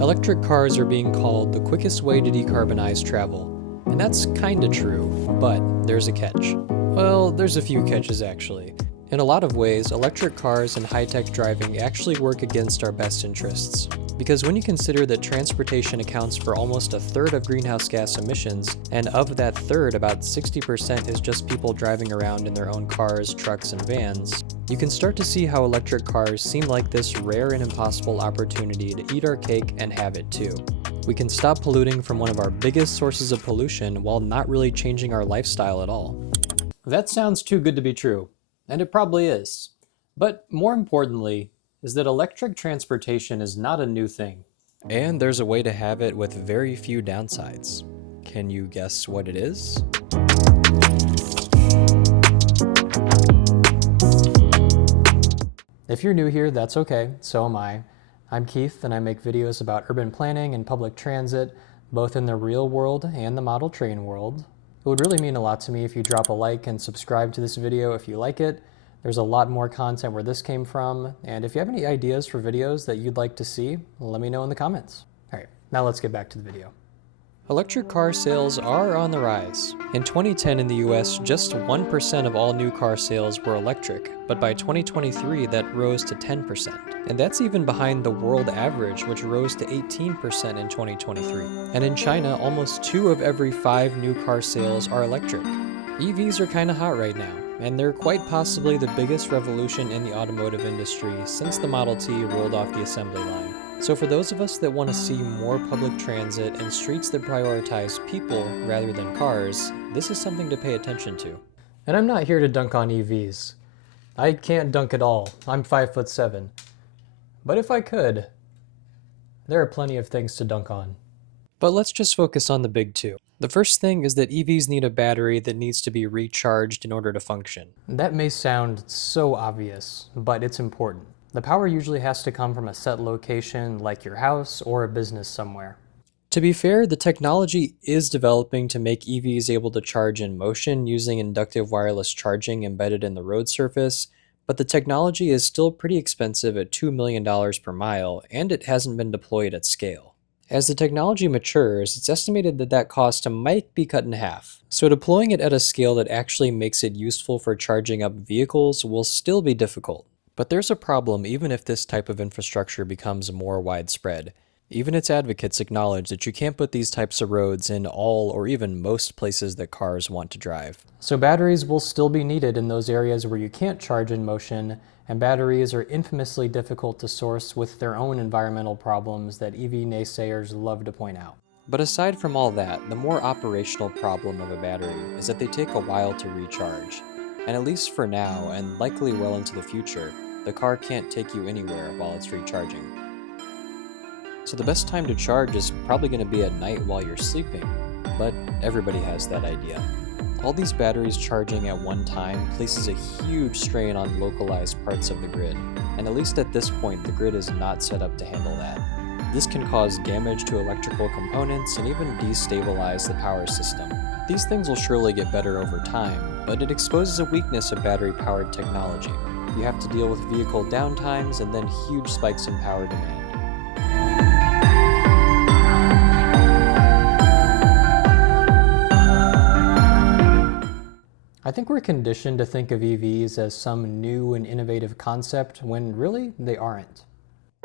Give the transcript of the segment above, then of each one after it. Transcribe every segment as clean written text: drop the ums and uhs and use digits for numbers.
Electric cars are being called the quickest way to decarbonize travel. And that's kinda true, but there's a catch. Well, there's a few catches actually. In a lot of ways, electric cars and high-tech driving actually work against our best interests. Because when you consider that transportation accounts for almost a third of greenhouse gas emissions, and of that third, about 60% is just people driving around in their own cars, trucks, and vans, you can start to see how electric cars seem like this rare and impossible opportunity to eat our cake and have it too. We can stop polluting from one of our biggest sources of pollution while not really changing our lifestyle at all. That sounds too good to be true, and it probably is. But more importantly, is that electric transportation is not a new thing. And there's a way to have it with very few downsides. Can you guess what it is? If you're new here, that's okay, so am I. I'm Keith, and I make videos about urban planning and public transit, both in the real world and the model train world. It would really mean a lot to me if you drop a like and subscribe to this video if you like it. There's a lot more content where this came from, and if you have any ideas for videos that you'd like to see, let me know in the comments. Alright, now let's get back to the video. Electric car sales are on the rise. In 2010 in the US, just 1% of all new car sales were electric, but by 2023 that rose to 10%. And that's even behind the world average, which rose to 18% in 2023. And in China, almost 2 of every 5 new car sales are electric. EVs are kinda hot right now, and they're quite possibly the biggest revolution in the automotive industry since the Model T rolled off the assembly line. So for those of us that want to see more public transit and streets that prioritize people rather than cars, this is something to pay attention to. And I'm not here to dunk on EVs. I can't dunk at all. I'm 5'7". But if I could, there are plenty of things to dunk on. But let's just focus on the big two. The first thing is that EVs need a battery that needs to be recharged in order to function. That may sound so obvious, but it's important. The power usually has to come from a set location like your house or a business somewhere. To be fair, the technology is developing to make EVs able to charge in motion using inductive wireless charging embedded in the road surface, but the technology is still pretty expensive at $2 million per mile, and it hasn't been deployed at scale. As the technology matures, it's estimated that that cost might be cut in half. So deploying it at a scale that actually makes it useful for charging up vehicles will still be difficult. But there's a problem even if this type of infrastructure becomes more widespread. Even its advocates acknowledge that you can't put these types of roads in all or even most places that cars want to drive. So batteries will still be needed in those areas where you can't charge in motion, and batteries are infamously difficult to source with their own environmental problems that EV naysayers love to point out. But aside from all that, the more operational problem of a battery is that they take a while to recharge. And at least for now, and likely well into the future, the car can't take you anywhere while it's recharging. So the best time to charge is probably going to be at night while you're sleeping, but everybody has that idea. All these batteries charging at one time places a huge strain on localized parts of the grid, and at least at this point the grid is not set up to handle that. This can cause damage to electrical components and even destabilize the power system. These things will surely get better over time, but it exposes a weakness of battery-powered technology. You have to deal with vehicle downtimes and then huge spikes in power demand. I think we're conditioned to think of EVs as some new and innovative concept when really they aren't.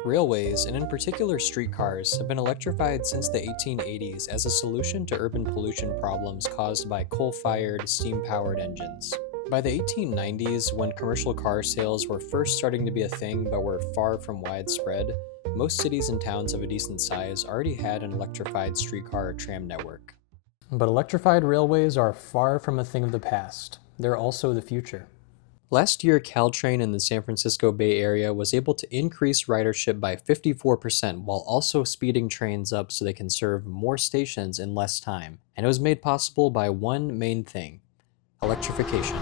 Railways, and in particular streetcars, have been electrified since the 1880s as a solution to urban pollution problems caused by coal-fired, steam-powered engines. By the 1890s, when commercial car sales were first starting to be a thing but were far from widespread, most cities and towns of a decent size already had an electrified streetcar or tram network. But electrified railways are far from a thing of the past. They're also the future. Last year, Caltrain in the San Francisco Bay Area was able to increase ridership by 54% while also speeding trains up so they can serve more stations in less time. And it was made possible by one main thing: electrification.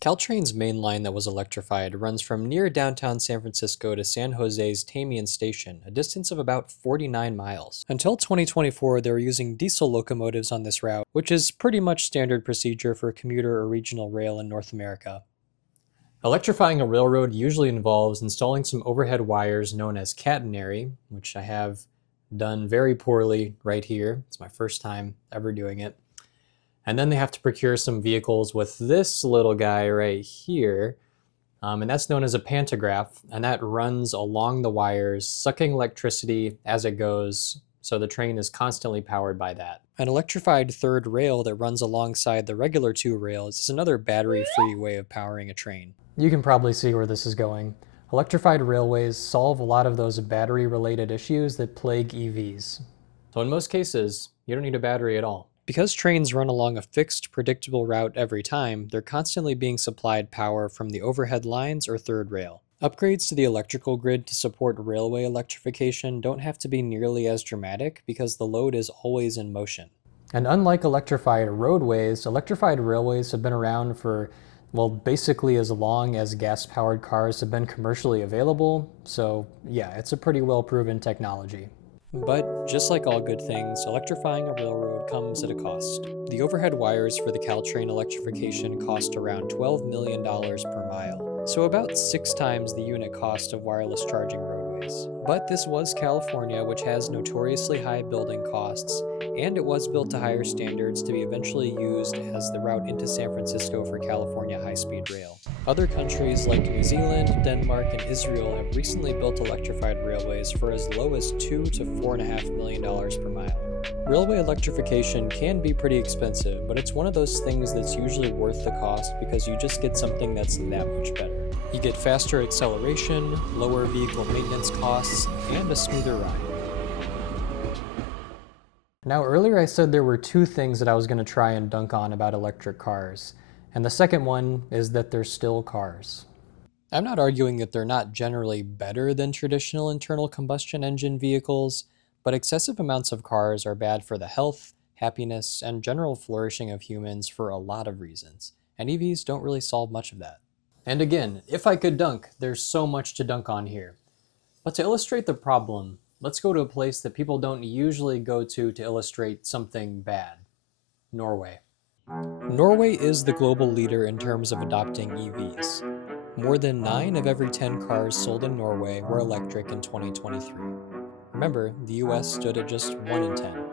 Caltrain's main line that was electrified runs from near downtown San Francisco to San Jose's Tamian Station, a distance of about 49 miles. Until 2024, they were using diesel locomotives on this route, which is pretty much standard procedure for commuter or regional rail in North America. Electrifying a railroad usually involves installing some overhead wires known as catenary, which I have done very poorly right here. It's my first time ever doing it. And then they have to procure some vehicles with this little guy right here. And that's known as a pantograph, and that runs along the wires, sucking electricity as it goes, so the train is constantly powered by that. An electrified third rail that runs alongside the regular two rails is another battery-free way of powering a train. You can probably see where this is going. Electrified railways solve a lot of those battery-related issues that plague EVs. So in most cases, you don't need a battery at all. Because trains run along a fixed, predictable route every time, they're constantly being supplied power from the overhead lines or third rail. Upgrades to the electrical grid to support railway electrification don't have to be nearly as dramatic because the load is always in motion. And unlike electrified roadways, electrified railways have been around for, well, basically as long as gas-powered cars have been commercially available, so yeah, it's a pretty well-proven technology. But just like all good things, electrifying a railroad comes at a cost. The overhead wires for the Caltrain electrification cost around $12 million per mile, so about 6 times the unit cost of wireless charging roadways. But this was California, which has notoriously high building costs, and it was built to higher standards to be eventually used as the route into San Francisco for California high-speed rail. Other countries like New Zealand, Denmark, and Israel have recently built electrified railways for as low as $2 to $4.5 million per mile. Railway electrification can be pretty expensive, but it's one of those things that's usually worth the cost because you just get something that's that much better. You get faster acceleration, lower vehicle maintenance costs, and a smoother ride. Now earlier I said there were 2 things that I was going to try and dunk on about electric cars. And the second one is that they're still cars. I'm not arguing that they're not generally better than traditional internal combustion engine vehicles, but excessive amounts of cars are bad for the health, happiness, and general flourishing of humans for a lot of reasons, and EVs don't really solve much of that. And again, if I could dunk, there's so much to dunk on here. But to illustrate the problem, let's go to a place that people don't usually go to illustrate something bad: Norway. Norway is the global leader in terms of adopting EVs. More than 9 of every 10 cars sold in Norway were electric in 2023. Remember, the US stood at just 1 in 10.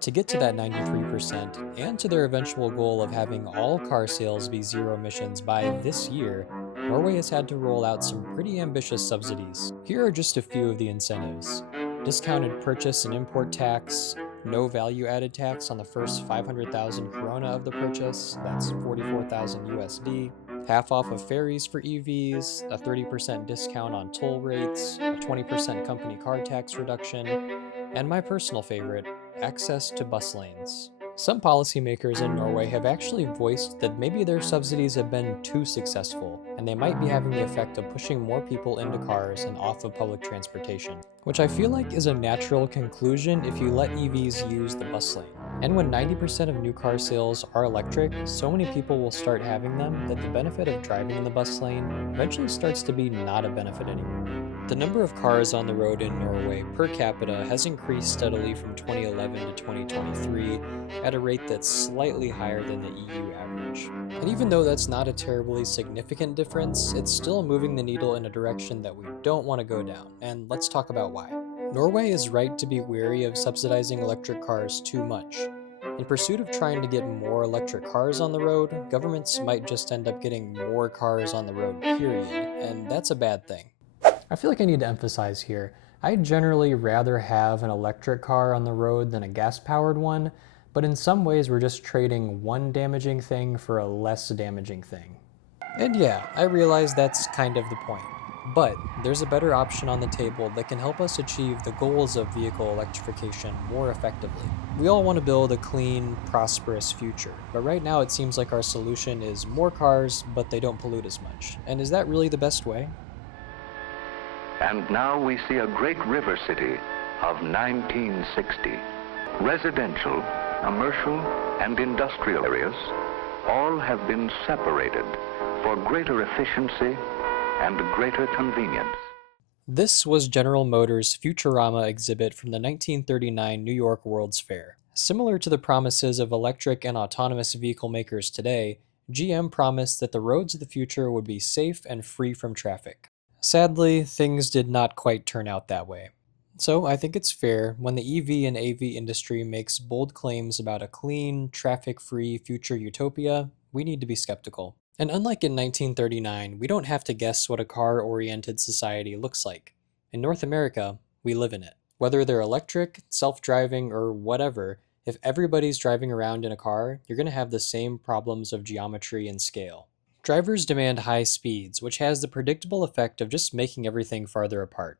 To get to that 93% and to their eventual goal of having all car sales be zero emissions by this year, Norway has had to roll out some pretty ambitious subsidies. Here are just a few of the incentives: discounted purchase and import tax, no value-added tax on the first 500,000 krona of the purchase, that's 44,000 USD, half off of ferries for EVs, a 30% discount on toll rates, a 20% company car tax reduction, and my personal favorite, access to bus lanes. Some policymakers in Norway have actually voiced that maybe their subsidies have been too successful, and they might be having the effect of pushing more people into cars and off of public transportation, which I feel like is a natural conclusion if you let EVs use the bus lane. And when 90% of new car sales are electric, so many people will start having them that the benefit of driving in the bus lane eventually starts to be not a benefit anymore. The number of cars on the road in Norway per capita has increased steadily from 2011 to 2023 at a rate that's slightly higher than the EU average. And even though that's not a terribly significant difference, it's still moving the needle in a direction that we don't want to go down, and let's talk about why. Norway is right to be wary of subsidizing electric cars too much. In pursuit of trying to get more electric cars on the road, governments might just end up getting more cars on the road, period, and that's a bad thing. I feel like I need to emphasize here, I'd generally rather have an electric car on the road than a gas-powered one, but in some ways we're just trading one damaging thing for a less damaging thing. And yeah, I realize that's kind of the point. But there's a better option on the table that can help us achieve the goals of vehicle electrification more effectively. We all want to build a clean, prosperous future, but right now it seems like our solution is more cars, but they don't pollute as much. And is that really the best way? And now we see a great river city of 1960. Residential, commercial, and industrial areas all have been separated for greater efficiency and greater convenience. This was General Motors' Futurama exhibit from the 1939 New York World's Fair. Similar to the promises of electric and autonomous vehicle makers today, GM promised that the roads of the future would be safe and free from traffic. Sadly, things did not quite turn out that way. So I think it's fair when the EV and AV industry makes bold claims about a clean, traffic-free future utopia, we need to be skeptical. And unlike in 1939, we don't have to guess what a car-oriented society looks like. In North America, we live in it. Whether they're electric, self-driving, or whatever, if everybody's driving around in a car, you're going to have the same problems of geometry and scale. Drivers demand high speeds, which has the predictable effect of just making everything farther apart.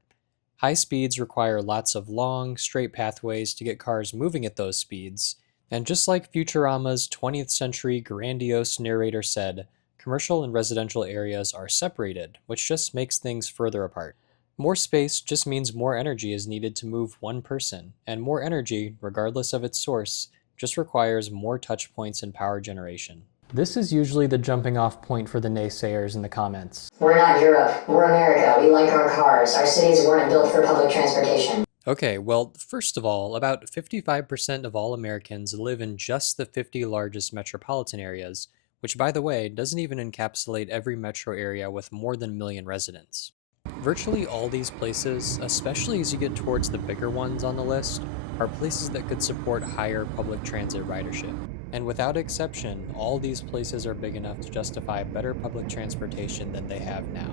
High speeds require lots of long, straight pathways to get cars moving at those speeds, and just like Futurama's 20th century grandiose narrator said, commercial and residential areas are separated, which just makes things further apart. More space just means more energy is needed to move one person, and more energy, regardless of its source, just requires more touch points and power generation. This is usually the jumping off point for the naysayers in the comments. We're not Europe, we're America, we like our cars, our cities weren't built for public transportation. Okay, well, first of all, about 55% of all Americans live in just the 50 largest metropolitan areas, which by the way, doesn't even encapsulate every metro area with more than a million residents. Virtually all these places, especially as you get towards the bigger ones on the list, are places that could support higher public transit ridership. And without exception, all these places are big enough to justify better public transportation than they have now.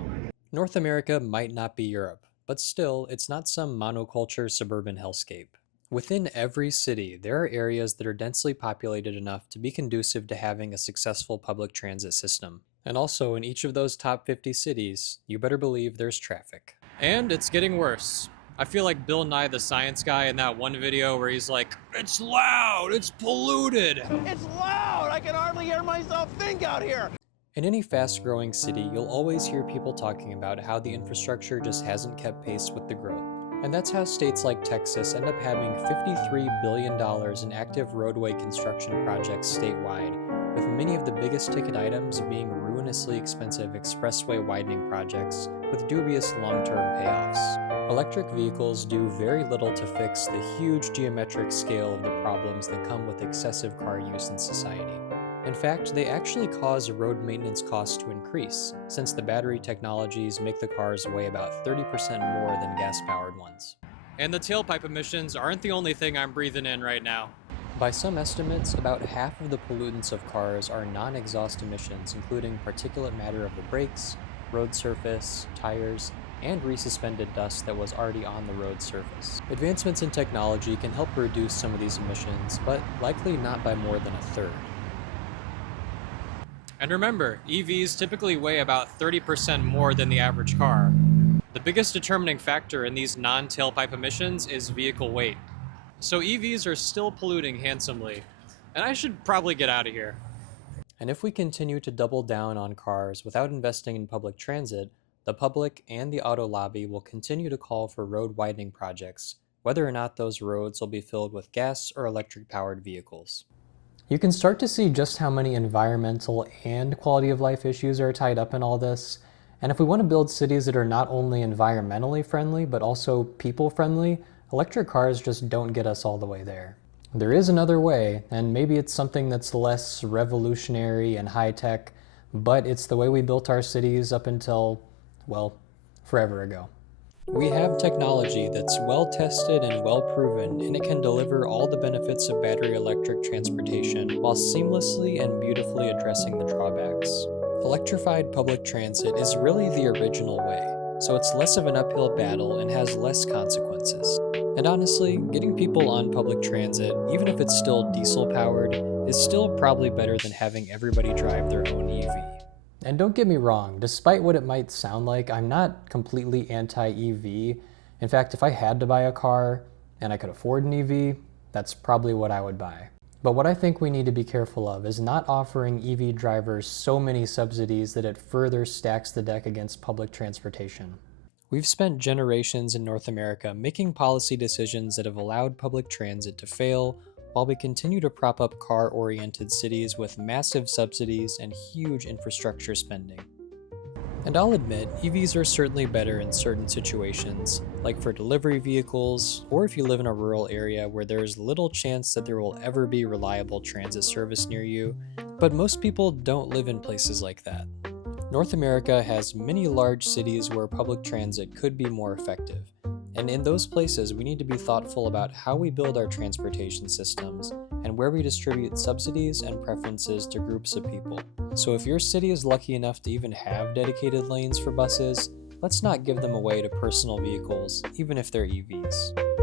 North America might not be Europe, but still, it's not some monoculture suburban hellscape. Within every city, there are areas that are densely populated enough to be conducive to having a successful public transit system. And also, in each of those top 50 cities, you better believe there's traffic. And it's getting worse. I feel like Bill Nye the Science Guy in that one video where he's like, "It's loud, it's polluted." It's loud! I can hardly hear myself think out here! In any fast-growing city, you'll always hear people talking about how the infrastructure just hasn't kept pace with the growth. And that's how states like Texas end up having $53 billion in active roadway construction projects statewide, with many of the biggest ticket items being ruinously expensive expressway widening projects with dubious long-term payoffs. Electric vehicles do very little to fix the huge geometric scale of the problems that come with excessive car use in society. In fact, they actually cause road maintenance costs to increase, since the battery technologies make the cars weigh about 30% more than gas-powered ones. And the tailpipe emissions aren't the only thing I'm breathing in right now. By some estimates, about half of the pollutants of cars are non-exhaust emissions, including particulate matter of the brakes, road surface, tires, and resuspended dust that was already on the road surface. Advancements in technology can help reduce some of these emissions, but likely not by more than a third. And remember, EVs typically weigh about 30% more than the average car. The biggest determining factor in these non-tailpipe emissions is vehicle weight. So EVs are still polluting handsomely, and I should probably get out of here. And if we continue to double down on cars without investing in public transit, the public and the auto lobby will continue to call for road widening projects, whether or not those roads will be filled with gas or electric-powered vehicles. You can start to see just how many environmental and quality of life issues are tied up in all this, and if we want to build cities that are not only environmentally friendly, but also people-friendly, electric cars just don't get us all the way there. There is another way, and maybe it's something that's less revolutionary and high-tech, but it's the way we built our cities up until, well, forever ago. We have technology that's well-tested and well-proven, and it can deliver all the benefits of battery electric transportation while seamlessly and beautifully addressing the drawbacks. Electrified public transit is really the original way, so it's less of an uphill battle and has less consequences. And honestly, getting people on public transit, even if it's still diesel-powered, is still probably better than having everybody drive their own EV. And don't get me wrong, despite what it might sound like, I'm not completely anti-EV. In fact, if I had to buy a car and I could afford an EV, that's probably what I would buy. But what I think we need to be careful of is not offering EV drivers so many subsidies that it further stacks the deck against public transportation. We've spent generations in North America making policy decisions that have allowed public transit to fail, while we continue to prop up car-oriented cities with massive subsidies and huge infrastructure spending. And I'll admit, EVs are certainly better in certain situations, like for delivery vehicles, or if you live in a rural area where there is little chance that there will ever be reliable transit service near you, but most people don't live in places like that. North America has many large cities where public transit could be more effective, and in those places we need to be thoughtful about how we build our transportation systems and where we distribute subsidies and preferences to groups of people. So if your city is lucky enough to even have dedicated lanes for buses, let's not give them away to personal vehicles, even if they're EVs.